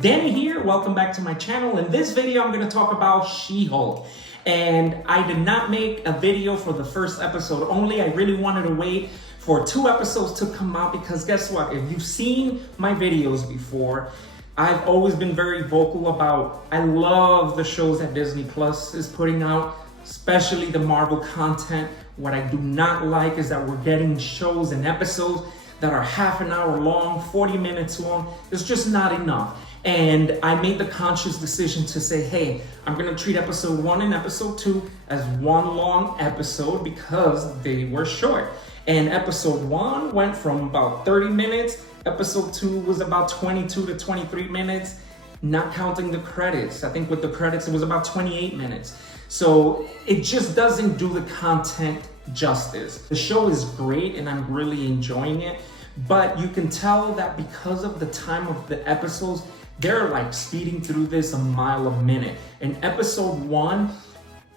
Danny here, welcome back to my channel. In this video, I'm going to talk about She-Hulk. And I did not make a video for the first episode only. I really wanted to wait for 2 episodes to come out because guess what? If you've seen my videos before, I've always been very vocal about, I love the shows that Disney Plus is putting out, especially the Marvel content. What I do not like is that we're getting shows and episodes that are half an hour long, 40 minutes long. It's just not enough. And I made the conscious decision to say, hey, I'm gonna treat episode 1 and episode 2 as one long episode because they were short. And episode 1 went from about 30 minutes, episode 2 was about 22 to 23 minutes, not counting the credits. I think with the credits, it was about 28 minutes. So it just doesn't do the content justice. The show is great and I'm really enjoying it, but you can tell that because of the time of the episodes, they're like speeding through this a mile a minute. In episode 1,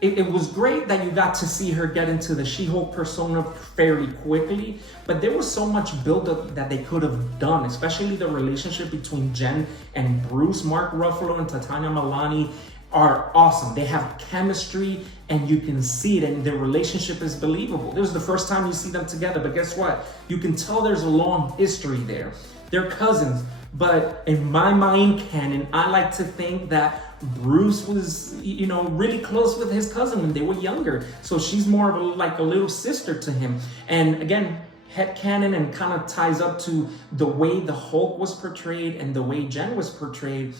it was great that you got to see her get into the She-Hulk persona fairly quickly, but there was so much buildup that they could have done, especially the relationship between Jen and Bruce. Mark Ruffalo and Tatiana Maslany are awesome. They have chemistry and you can see it, and their relationship is believable. This is the first time you see them together, but guess what? You can tell there's a long history there. They're cousins, but in my mind canon, I like to think that Bruce was, really close with his cousin when they were younger. So she's more of like a little sister to him. And again, headcanon and kind of ties up to the way the Hulk was portrayed and the way Jen was portrayed.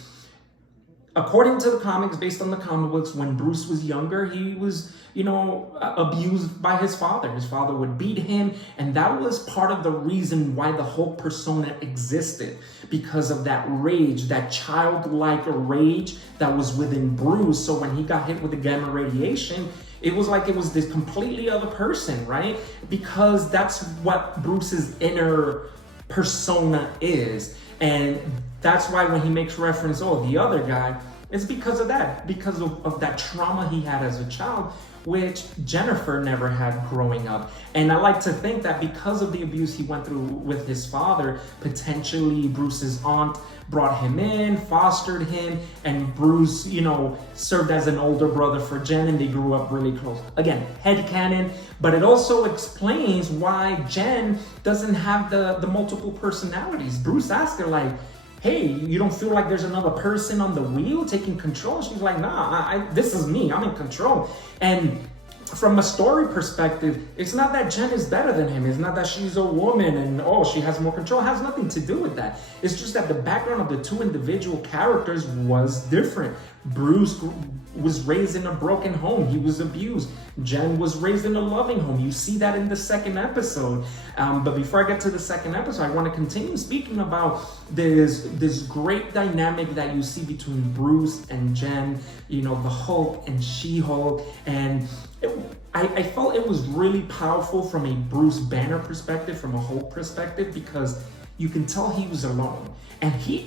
According to the comics, based on the comic books, when Bruce was younger, he was, abused by his father. His father would beat him, and that was part of the reason why the Hulk persona existed, because of that rage, that childlike rage that was within Bruce. So when he got hit with the gamma radiation, it was like it was this completely other person, right? Because that's what Bruce's inner persona is. And that's why when he makes reference, the other guy, it's because of that, because of that trauma he had as a child, which Jennifer never had growing up. And I like to think that because of the abuse he went through with his father, potentially Bruce's aunt brought him in, fostered him, and Bruce, served as an older brother for Jen, and they grew up really close. Again, headcanon, but it also explains why Jen doesn't have the multiple personalities. Bruce asked her, like, hey, you don't feel like there's another person on the wheel taking control? She's like, nah, this is me, I'm in control. And from a story perspective, it's not that Jen is better than him. It's not that she's a woman and, she has more control. It has nothing to do with that. It's just that the background of the 2 individual characters was different. Bruce was raised in a broken home. He was abused. Jen was raised in a loving home. You see that in the 2nd episode. But before I get to the 2nd episode, I want to continue speaking about this great dynamic that you see between Bruce and Jen, the Hulk and She-Hulk. And I felt it was really powerful from a Bruce Banner perspective, from a Hulk perspective, because you can tell he was alone. And he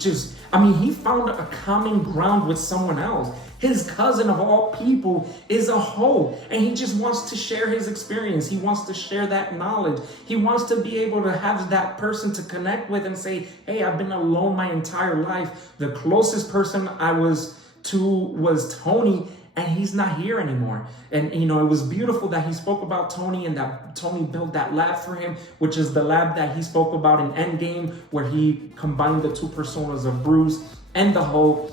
found a common ground with someone else. His cousin of all people is a Hulk, and he just wants to share his experience. He wants to share that knowledge. He wants to be able to have that person to connect with and say, hey, I've been alone my entire life. The closest person I was to was Tony, and he's not here anymore. And, it was beautiful that he spoke about Tony and that Tony built that lab for him, which is the lab that he spoke about in Endgame, where he combined the 2 personas of Bruce and the Hulk.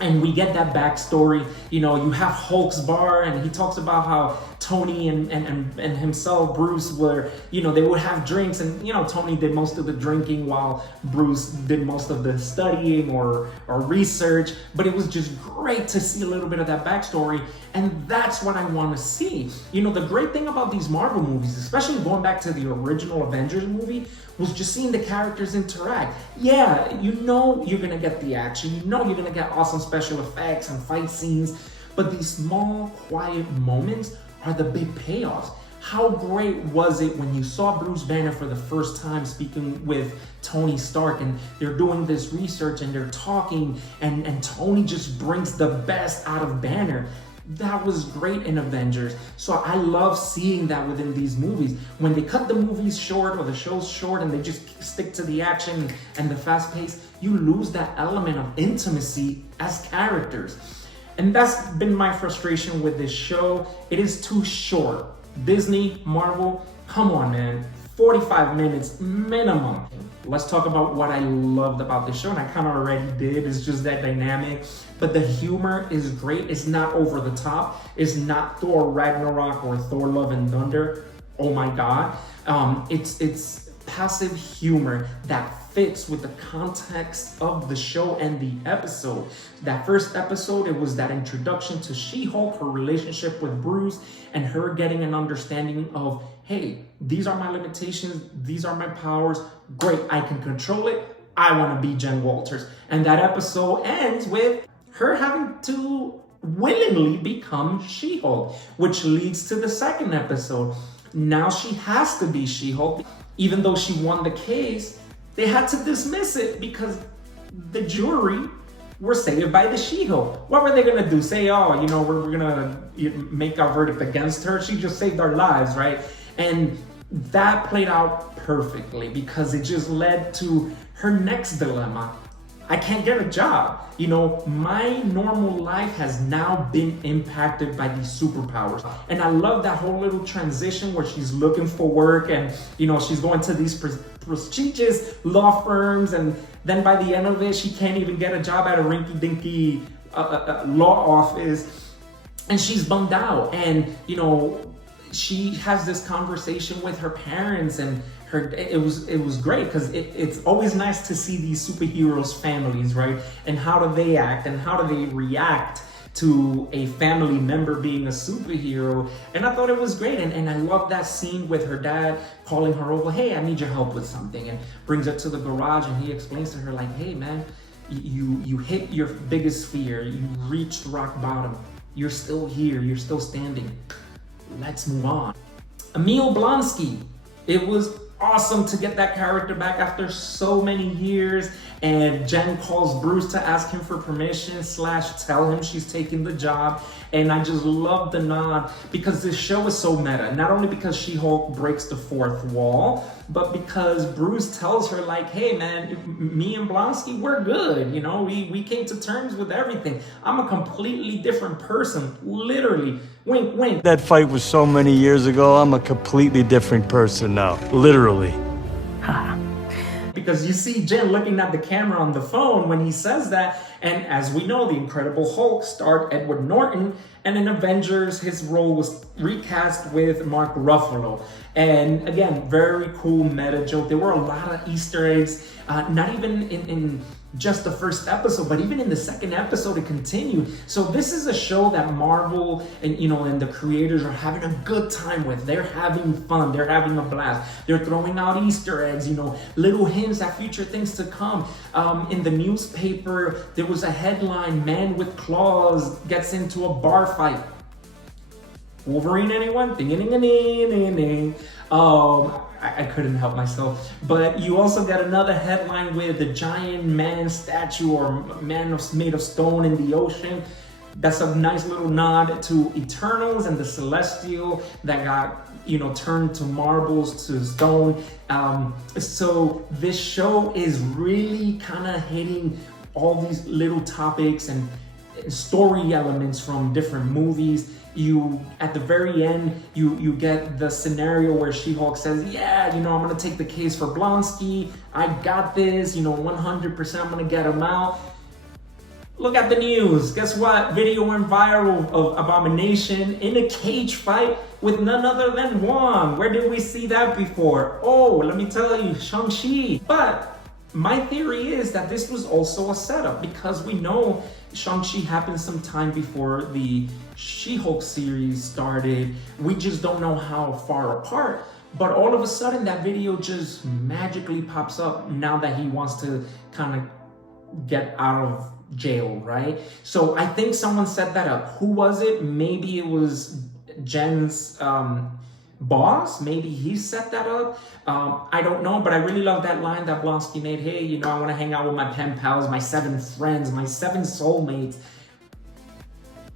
And we get that backstory. You have Hulk's bar, and he talks about how Tony and himself, Bruce, were, they would have drinks, and, Tony did most of the drinking while Bruce did most of the studying or research. But it was just great to see a little bit of that backstory, and that's what I want to see. The great thing about these Marvel movies, especially going back to the original Avengers movie, was just seeing the characters interact. Yeah, you're gonna get the action, you're gonna get awesome special effects and fight scenes, but these small, quiet moments are the big payoffs. How great was it when you saw Bruce Banner for the first time speaking with Tony Stark, and they're doing this research and they're talking, and Tony just brings the best out of Banner. that was great in Avengers. So I love seeing that within these movies. When they cut the movies short or the shows short and they just stick to the action and the fast pace, you lose that element of intimacy as characters. And that's been my frustration with this show. It is too short. Disney, Marvel, come on, man. 45 minutes minimum. Let's talk about what I loved about the show, and I kind of already did. It's just that dynamic, but the humor is great. It's not over the top. It's not Thor Ragnarok or Thor Love and Thunder. Oh my God. It's passive humor that fits with the context of the show and the episode. That first episode, it was that introduction to She-Hulk, her relationship with Bruce, and her getting an understanding of, hey, these are my limitations, these are my powers, great, I can control it, I want to be Jen Walters. And that episode ends with her having to willingly become She-Hulk, which leads to the second episode. Now she has to be She-Hulk. Even though she won the case, they had to dismiss it because the jury were saved by the She-Hulk. What were they gonna do? Say, oh, you know, we're gonna make our verdict against her. She just saved our lives, right? And that played out perfectly because it just led to her next dilemma. I can't get a job. You know, my normal life has now been impacted by these superpowers. And I love that whole little transition where she's looking for work and, you know, she's going to these prestigious law firms. And then by the end of it, she can't even get a job at a rinky-dinky law office. And she's bummed out. And, you know, she has this conversation with her parents, and it was great because it's always nice to see these superheroes families, right? And how do they act and how do they react to a family member being a superhero? And I thought it was great. And I love that scene with her dad calling her over, hey, I need your help with something, and brings her to the garage, and he explains to her like, hey man, you hit your biggest fear, you reached rock bottom, you're still here, you're still standing, let's move on. Emil Blonsky, it was awesome to get that character back after so many years. And Jen calls Bruce to ask him for permission / tell him she's taking the job. And I just love the nod because this show is so meta. Not only because She-Hulk breaks the fourth wall, but because Bruce tells her like, hey man, me and Blonsky, we're good. You know, we came to terms with everything. I'm a completely different person, literally. Wink, wink. That fight was so many years ago. I'm a completely different person now, literally. Because you see Jen looking at the camera on the phone when he says that. And as we know, the Incredible Hulk starred Edward Norton, and in Avengers, his role was recast with Mark Ruffalo. And again, very cool meta joke. There were a lot of Easter eggs, not even in just the first episode, but even in the second episode it continued. So this is a show that Marvel and and the creators are having a good time with. They're having fun, they're having a blast, they're throwing out Easter eggs, little hints at future things to come. In the newspaper there was a headline, man with claws gets into a bar fight. Wolverine, anyone? I couldn't help myself. But you also got another headline with a giant man statue or man made of stone in the ocean. That's a nice little nod to Eternals and the Celestial that got, turned to marbles, to stone. So this show is really kind of hitting all these little topics and story elements from different movies. At the very end, you get the scenario where She-Hulk says, yeah, I'm gonna take the case for Blonsky. I got this, 100% I'm gonna get him out. Look at the news. Guess what? Video went viral of Abomination in a cage fight with none other than Wong. Where did we see that before? Oh, let me tell you, Shang-Chi. But my theory is that this was also a setup because we know Shang-Chi happened some time before the She-Hulk series started. We just don't know how far apart. But all of a sudden that video just magically pops up now that he wants to kind of get out of jail, right? So I think someone set that up. Who was it? Maybe it was Jen's boss. Maybe he set that up. I don't know, but I really love that line that Blonsky made. Hey, I want to hang out with my pen pals, my 7 friends, my 7 soulmates.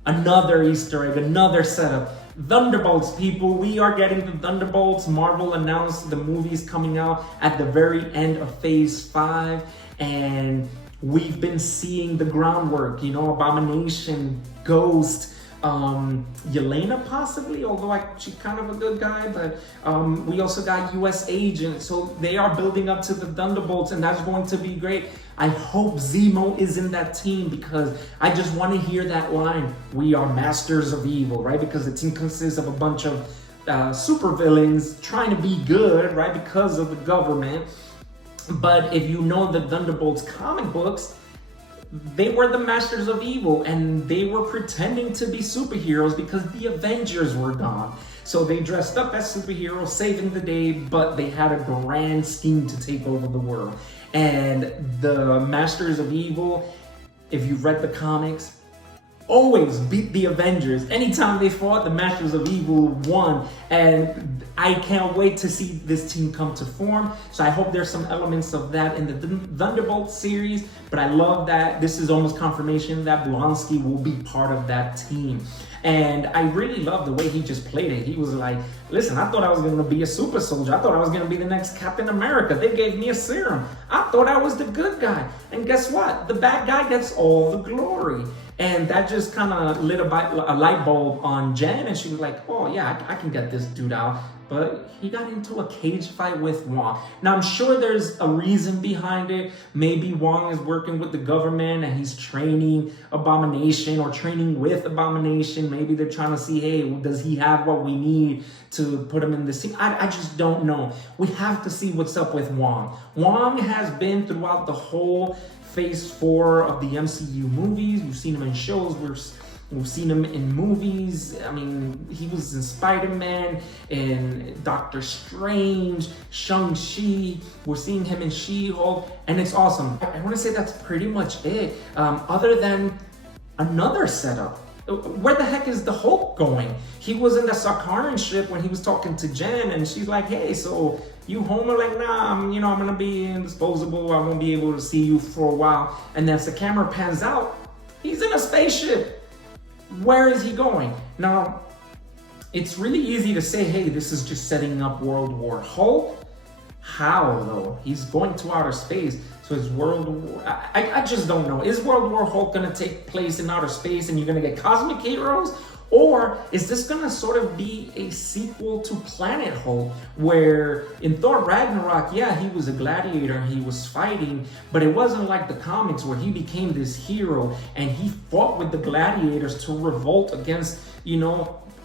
Another Easter egg, another setup. Thunderbolts, people, we are getting the Thunderbolts. Marvel announced the movies coming out at the very end of Phase 5, and we've been seeing the groundwork, you know, Abomination, Ghost, Yelena possibly, although she's kind of a good guy, but we also got US Agent, so they are building up to the Thunderbolts, and that's going to be great. I hope Zemo is in that team, because I just want to hear that line, "We are masters of evil," right? Because the team consists of a bunch of supervillains trying to be good, right? Because of the government. But if you know the Thunderbolts comic books, they were the masters of evil, and they were pretending to be superheroes because the Avengers were gone. So they dressed up as superheroes, saving the day, but they had a grand scheme to take over the world. And the masters of evil, if you've read the comics, always beat the Avengers. Anytime they fought, the Masters of Evil won. And I can't wait to see this team come to form. So I hope there's some elements of that in the Thunderbolts series. But I love that this is almost confirmation that Blonsky will be part of that team. And I really love the way he just played it. He was like, listen, I thought I was going to be a super soldier. I thought I was going to be the next Captain America. They gave me a serum. I thought I was the good guy. And guess what? The bad guy gets all the glory. And that just kind of lit a light bulb on Jen. And she was like, oh yeah, I can get this dude out. But he got into a cage fight with Wong. Now, I'm sure there's a reason behind it. Maybe Wong is working with the government and he's training Abomination or training with Abomination. Maybe they're trying to see, hey, does he have what we need to put him in the scene? I just don't know. We have to see what's up with Wong. Wong has been throughout the whole Phase 4 of the MCU movies. We've seen him in shows. We've seen him in movies. I mean, he was in Spider-Man, in Doctor Strange, Shang-Chi. We're seeing him in She-Hulk, and it's awesome. I want to say that's pretty much it. Other than another setup. Where the heck is the Hulk going? He was in the Sakaran ship when he was talking to Jen, and she's like, hey, so you home? I'm like, nah, I'm gonna be indisposable. I won't be able to see you for a while. And then as the camera pans out, he's in a spaceship. Where is he going? Now, it's really easy to say, hey, this is just setting up World War Hulk. How, though? He's going to outer space. So is World War... I just don't know. Is World War Hulk going to take place in outer space and you're going to get cosmic heroes? Or is this going to sort of be a sequel to Planet Hulk, where in Thor Ragnarok, yeah, he was a gladiator, he was fighting, but it wasn't like the comics where he became this hero and he fought with the gladiators to revolt against,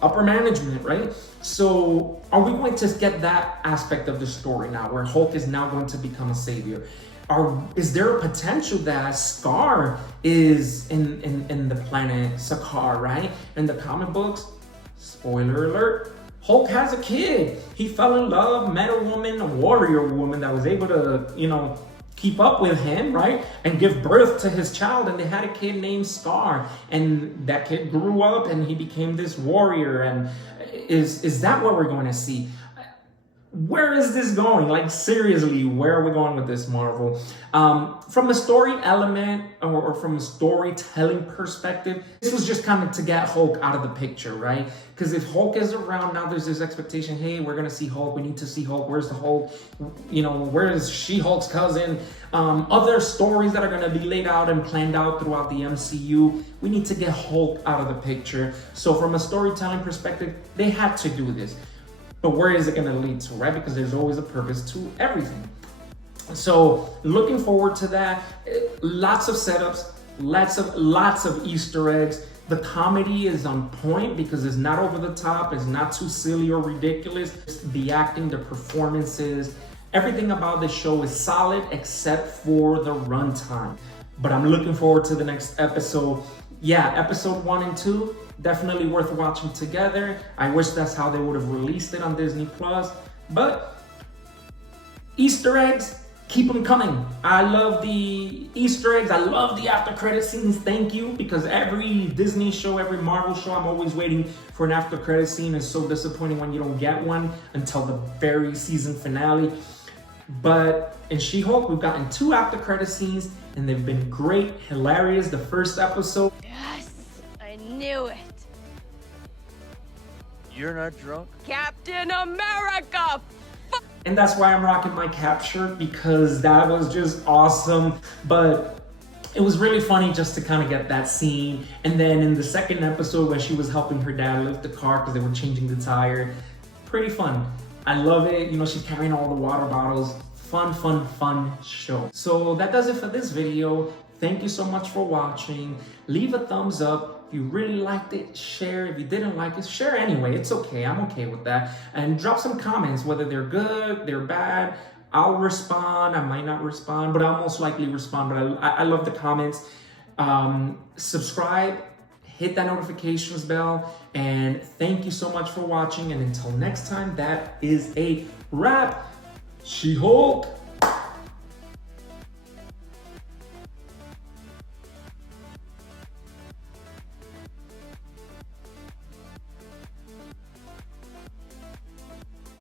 upper management, right? So are we going to get that aspect of the story now, where Hulk is now going to become a savior? Is there a potential that Scar is in the planet Sakaar, right? In the comic books, spoiler alert, Hulk has a kid. He fell in love, met a woman, a warrior woman that was able to, keep up with him, right? And give birth to his child. And they had a kid named Scar. And that kid grew up and he became this warrior. And is that what we're going to see? Where is this going? Like, seriously, where are we going with this, Marvel? From a story element or from a storytelling perspective, this was just kind of to get Hulk out of the picture, right? Because if Hulk is around, now there's this expectation, hey, we're going to see Hulk. We need to see Hulk. Where's the Hulk? Where is She-Hulk's cousin? Other stories that are going to be laid out and planned out throughout the MCU. We need to get Hulk out of the picture. So from a storytelling perspective, they had to do this. But where is it going to lead to, right? Because there's always a purpose to everything. So looking forward to that. Lots of setups, lots of Easter eggs. The comedy is on point because it's not over the top. It's not too silly or ridiculous. The acting, the performances, everything about this show is solid except for the runtime. But I'm looking forward to the next episode. Yeah, episode 1 and 2. Definitely worth watching together. I wish that's how they would have released it on Disney+. But Easter eggs, keep them coming. I love the Easter eggs. I love the after credit scenes. Thank you, because every Disney show, every Marvel show, I'm always waiting for an after credit scene. It's so disappointing when you don't get one until the very season finale. But in She-Hulk, we've gotten 2 after credit scenes and they've been great, hilarious. The first episode. Yes, I Knew it. You're not drunk? Captain America! And that's why I'm rocking my cap shirt, because that was just awesome. But it was really funny just to kind of get that scene. And then in the second episode where she was helping her dad lift the car because they were changing the tire, pretty fun. I love it. You know, she's carrying all the water bottles. Fun show. So that does it for this video. Thank you so much for watching. Leave a thumbs up. If you really liked it, share. If you didn't like it, share anyway. It's okay. I'm okay with that. And drop some comments, whether they're good, they're bad. I'll respond. I might not respond, but I'll most likely respond. But I love the comments. Subscribe, hit that notifications bell, and thank you so much for watching. And until next time, that is a wrap. She-Hulk.